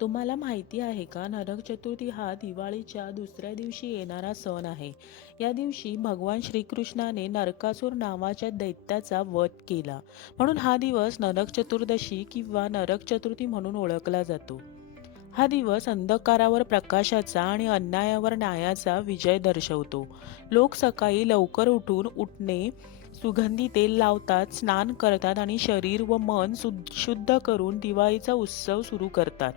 तुम्हाला माहिती आहे का? नरक चतुर्थी हा दिवाळीच्या दुसऱ्या दिवशी येणारा सण आहे. या दिवशी भगवान श्रीकृष्णाने नरकासूर नावाच्या दैत्याचा वध केला. म्हणून हा दिवस नरक चतुर्दशी किंवा नरक चतुर्थी म्हणून ओळखला जातो. हा दिवस अंधकारावर प्रकाशाचा आणि अन्यायावर न्यायाचा विजय दर्शवतो. लोक सकाळी लवकर उठून उठणे सुगंधी तेल लावतात स्नान करतात आणि शरीर व मन शुद्ध शुद्ध करून दिवाळीचा उत्सव सुरू करतात.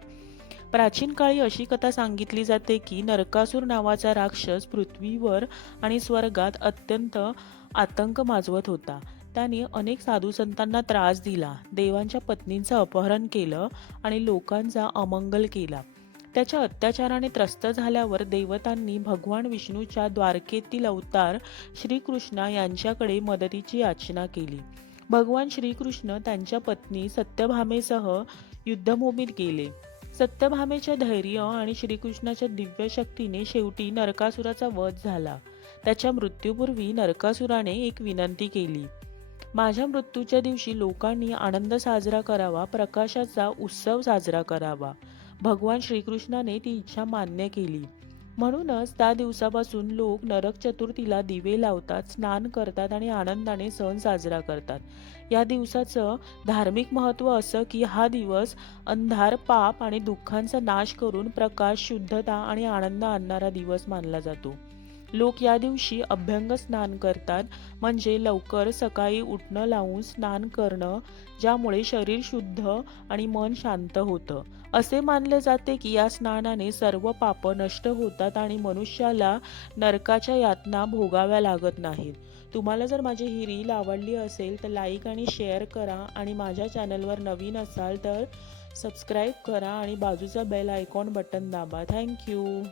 प्राचीन काळी अशी कथा सांगितली जाते की नरकासूर नावाचा राक्षस पृथ्वीवर आणि स्वर्गात अत्यंत आतंक माजवत होता. त्याने अनेक साधू संतांना त्रास दिला देवांच्या पत्नींचं अपहरण केलं आणि लोकांचा अमंगल केला. त्याच्या अत्याचाराने त्रस्त झाल्यावर देवतांनी भगवान विष्णूच्या द्वारकेतील अवतार श्रीकृष्णा यांच्याकडे मदतीची याचना केली. भगवान श्रीकृष्ण त्यांच्या पत्नी सत्यभामेसह युद्धभूमीत गेले. सत्यभामेच्या धैर्य आणि श्रीकृष्णाच्या दिव्य शक्तीने शेवटी नरकासुराचा वध झाला. त्याच्या मृत्यूपूर्वी नरकासुराने एक विनंती केली. माझ्या मृत्यूच्या दिवशी लोकांनी आनंद साजरा करावा प्रकाशाचा उत्सव साजरा करावा. भगवान श्रीकृष्णाने ती इच्छा मान्य केली. म्हणूनच त्या दिवसापासून लोक नरक चतुर्थीला दिवे लावतात स्नान करतात आणि आनंदाने सण साजरा करतात. या दिवसाचं धार्मिक महत्त्व असं की हा दिवस अंधार पाप आणि दुःखांचा नाश करून प्रकाश शुद्धता आणि आनंद आणणारा दिवस मानला जातो. लोक या दिवशी अभ्यंग स्नान करतात. म्हणजे लवकर सकाळी उठणं लावून स्नान करणं ज्यामुळे शरीर शुद्ध आणि मन शांत होतं. असे मानले जाते की या स्नानाने सर्व पाप नष्ट होतात आणि मनुष्याला नरकाच्या यातना भोगाव्या लागत नाहीत. तुम्हाला जर माझी ही रील आवडली असेल तर लाईक आणि शेअर करा आणि माझ्या चॅनलवर नवीन असाल तर सबस्क्राईब करा आणि बाजूचा बेल आयकॉन बटन दाबा. Thank you.